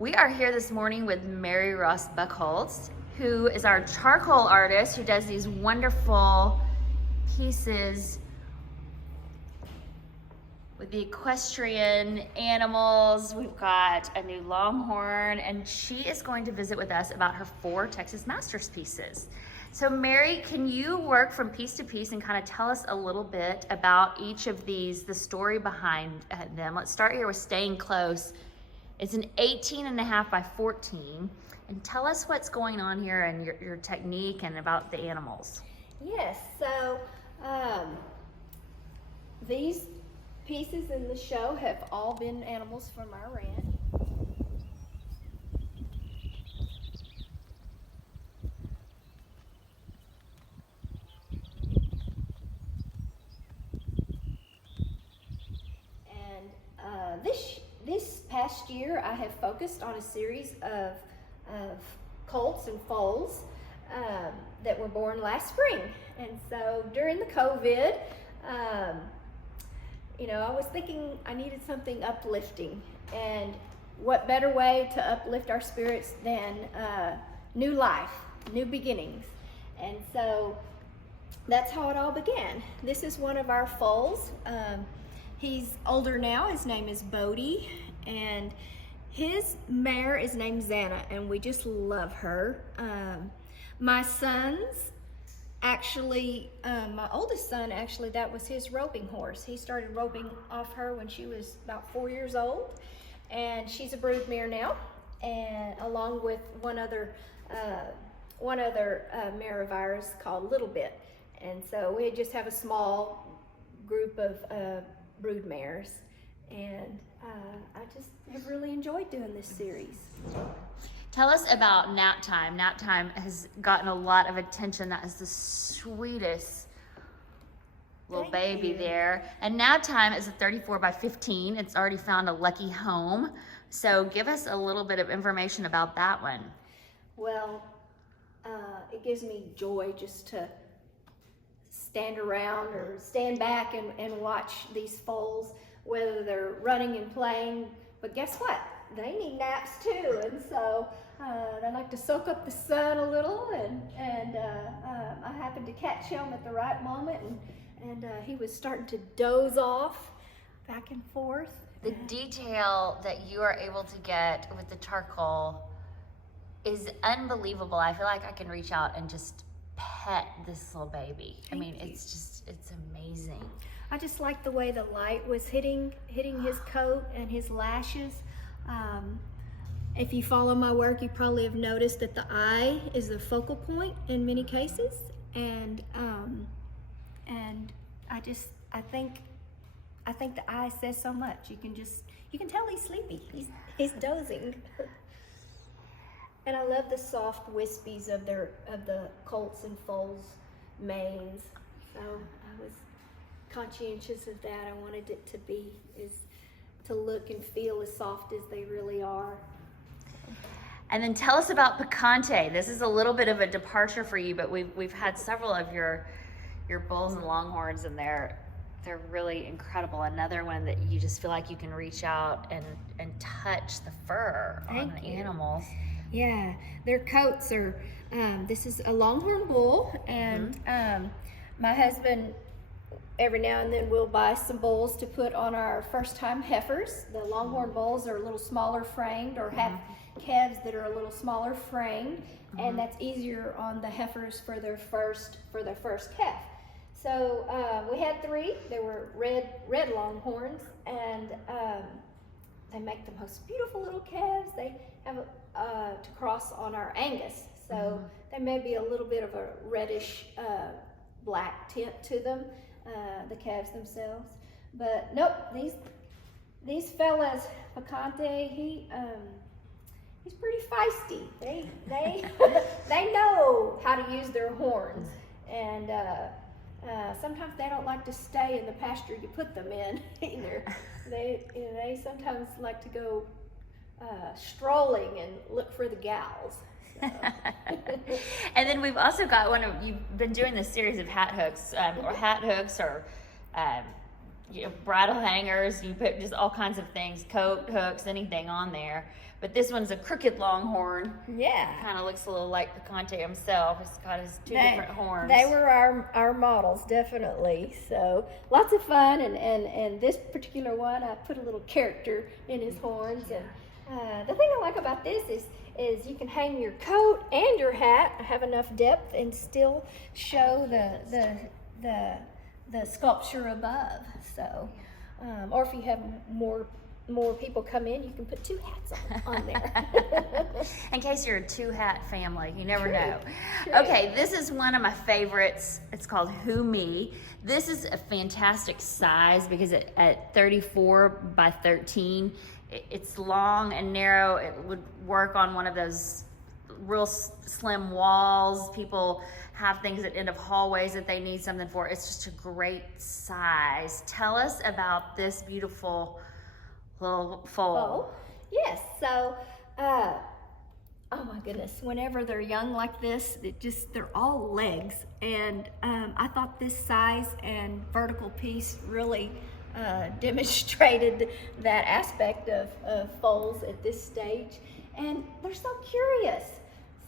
We are here this morning with Mary Ross Buchholz, who is our charcoal artist who does these wonderful pieces with the equestrian animals. We've got a new Longhorn, and she is going to visit with us about her 4 Texas Masters pieces. So Mary, can you work from piece to piece and kind of tell us a little bit about each of these, the story behind them? Let's start here with Staying Close. It's an 18.5 by 14. And tell us what's going on here and your technique and about the animals. Yes, so these pieces in the show have all been animals from our ranch. And this past year I have focused on a series of colts and foals that were born last spring. And so during the COVID, I was thinking I needed something uplifting, and what better way to uplift our spirits than new life, new beginnings. And so that's how it all began. This is one of our foals. He's older now. His name is Bodie, and his mare is named Xana, and we just love her. My sons, actually, my oldest son, actually, that was his roping horse. He started roping off her when she was about 4 years old, and she's a brood mare now, and along with one other mare of ours called Little Bit. And so we just have a small group of brood mares, and I just have really enjoyed doing this series. Tell us about Nap Time. Nap Time has gotten a lot of attention. That is the sweetest little baby there. And Nap Time is a 34 by 15. It's already found a lucky home. So give us a little bit of information about that one. Well, it gives me joy just to stand around or stand back and watch these foals, whether they're running and playing. But guess what? They need naps too, and so they like to soak up the sun a little, and I happened to catch him at the right moment, and he was starting to doze off back and forth. The detail that you are able to get with the charcoal is unbelievable. I feel like I can reach out and just pet this little baby. Thank you. It's amazing. I just like the way the light was hitting his coat and his lashes. If you follow my work, you probably have noticed that the eye is the focal point in many cases, and I think the eye says so much. You can tell he's sleepy. He's dozing. And I love the soft wispies of the colts and foals manes. So I was conscientious of that. I wanted it to look and feel as soft as they really are. And then tell us about Picante. This is a little bit of a departure for you, but we've had several of your bulls and longhorns, and they're really incredible. Another one that you just feel like you can reach out and touch the fur on the animals. Yeah, their coats are, this is a Longhorn bull, and my husband every now and then will buy some bulls to put on our first-time heifers. The Longhorn bulls are a little smaller framed, or have calves that are a little smaller framed, and that's easier on the heifers for their first calf. So we had 3. They were red Longhorns, and they make the most beautiful little calves. They have to cross on our Angus, so there may be a little bit of a reddish black tint to them, the calves themselves. But nope, these fellas, Picante, he's pretty feisty. They know how to use their horns, and sometimes they don't like to stay in the pasture you put them in either. They sometimes like to go strolling and look for the gals. So. And then we've also got you've been doing this series of hat hooks, or bridle hangers. You put just all kinds of things, coat, hooks, anything on there. But this one's a crooked Longhorn. Yeah. Kind of looks a little like Picante himself. He's got his two different horns. They were our models, definitely. So lots of fun, and this particular one, I put a little character in his horns. And the thing I like about this is you can hang your coat and your hat, have enough depth, and still show the sculpture above. So, or if you have more people come in, you can put two hats on there. In case you're a two-hat family, you never know. True. Okay, this is one of my favorites. It's called Who Me. This is a fantastic size because at 34 by 13, it's long and narrow. It would work on one of those real slim walls. People have things at end of hallways that they need something for. It's just a great size. Tell us about this beautiful little foal. Yes. So, oh my goodness, whenever they're young like this, they're all legs. And I thought this size and vertical piece really demonstrated that aspect of foals at this stage. And they're so curious.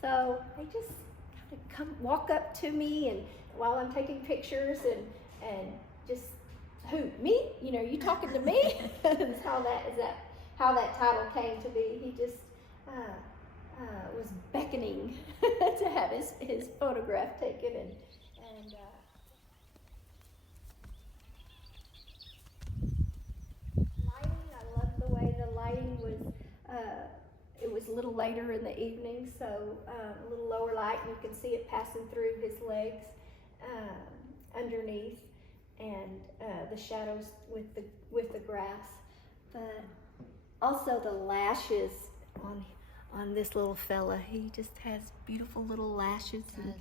So they just kind of walk up to me, and while I'm taking pictures, and just, who, me? You talking to me? That's how that title came to be. He just was beckoning to have his photograph taken, and lighting. I love the way the lighting was. It was a little later in the evening, so a little lower light, and you can see it passing through his legs underneath, and the shadows with the grass. But also the lashes on this little fella. He just has beautiful little lashes. And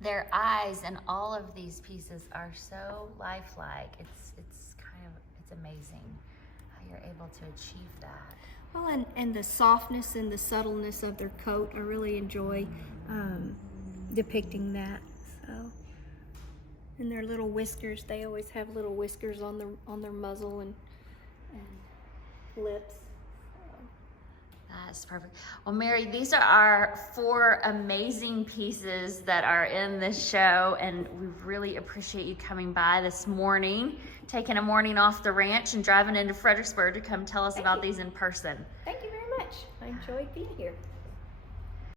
Their eyes and all of these pieces are so lifelike. It's amazing how you're able to achieve that. Well, and the softness and the subtleness of their coat, I really enjoy depicting that. So, and their little whiskers, they always have little whiskers on their muzzle and lips. That's perfect. Well, Mary, these are our 4 amazing pieces that are in this show, and we really appreciate you coming by this morning, taking a morning off the ranch and driving into Fredericksburg to come tell us about these in person. Thank you very much. I enjoyed being here.